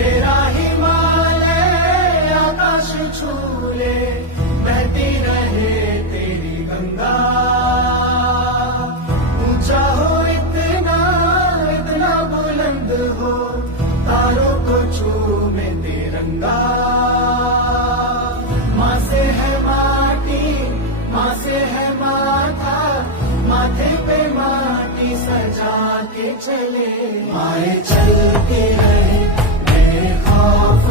तेरा हिमालय आकाश छूले, बहती रहे तेरी गंगा। ऊंचा हो इतना, इतना बुलंद हो, तारों को चूमे तिरंगा। माँ से है माटी, माँ से है माथा, माथे पे माटी सजा के चले। माए चल के रहे बेखौफ